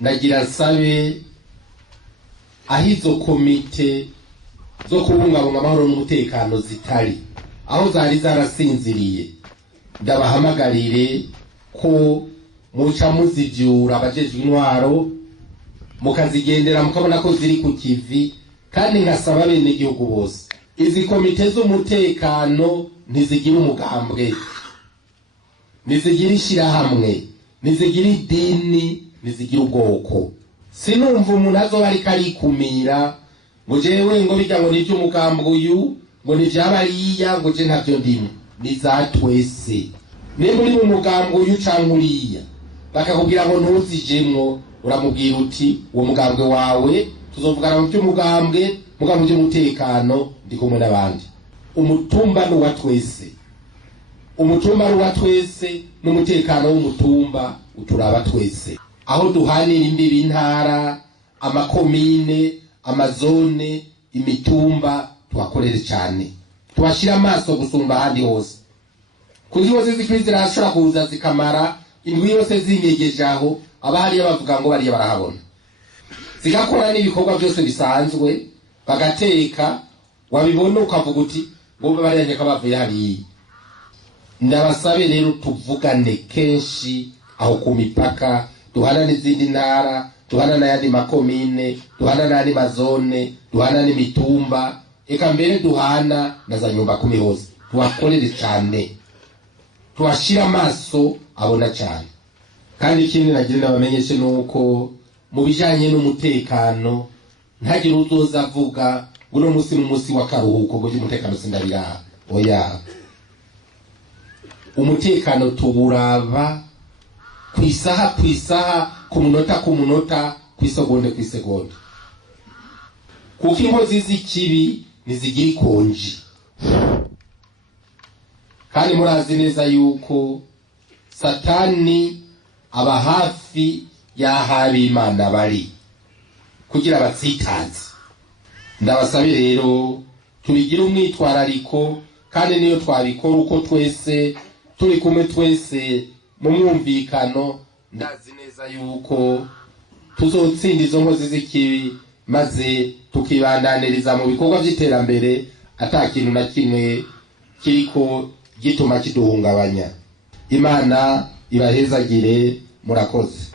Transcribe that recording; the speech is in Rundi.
Nagira sabe ahizo komite zo kubungabunga amahoro n'umutekano zitari aho zari zarasinziriye, ndabahamagarire ko muca muzivyura abajejwe intwaro mukazigendera mukabona ko ziri ku kivi, kandi nkasaba bene igihugu bose izi komite z'umutekano ntizigira umugambwe, ntizigira ishirahamwe, ntizigira idini, ntizigira ubwoko. Sinumva umuntu azoba ariko arikumira ngo jewe ngo bijya ngo nivyo umugambwe uyu ngo nivyabariya ngo je ntavyo ndimo. Ni za twese. Nimba uri mu mugambwe uyu canke uriya bakakubwira ngo ntuzijemwo, uramubwira uti uwo mugambwe wawe tuzovugana mu by'umugambwe, mugambwe by'umutekano ndi kumwe n'abandi. Umutumba ni wa twese, umutumba ari wa twese, n'umutekano w'umutumba uturaba twese. Aho duhanira imbibi intara, amakomine, amazone, imitumba tuhakorere cyane, tubashira amaso gusumba ahandi hose. Kuzi hose zikwizi zirashobora kuza zikamara indwi yose zinyegeje aho abahariya bavuga ngo bariya barahabona, zigakora n'ibikorwa byose bisanzwe, bagateka wabibona ukavuga uti ngo bariya nyaka bavuye hariya. Ndabasabe rero tuvugane kenshi aho ku mipaka, duhana n'izindi ntara, duhana n'ayandi makomine, duhana n'ayandi mazone, duhana n'imitumba, eka mbere duhana na za nyumba kumi hose. Tuhakorere cyane, tuhashira amaso abona cyane. Kandi ikindi nagira nabamenyeshe nuko mu bijanye n'umutekano ntagire uzoza avuga ngo uno musi n'umusi w'akaruhuko ngo umutekano sindabiraha. Oya, umutekano tuburaba kwisaha ku munota kwisegonde, kuko inkozi z'ikibi nizigira ikonji. Kandi murazi neza yuko Satani aba hafi y'ahabi Imana bari kugira batsitaze. Ndabasabe rero tubigira umwitwarariko, kandi niyo twabikora uko twese turi kumwe twese mu mwumvikano, ndazi neza yuko tuzotsinda izo nkozi z'ikibi maze tukibandaniriza mu bikorwa by'iterambere ata kintu na kimwe kiriko gituma kiduhungabanya. Imana ibahezagire, murakoze.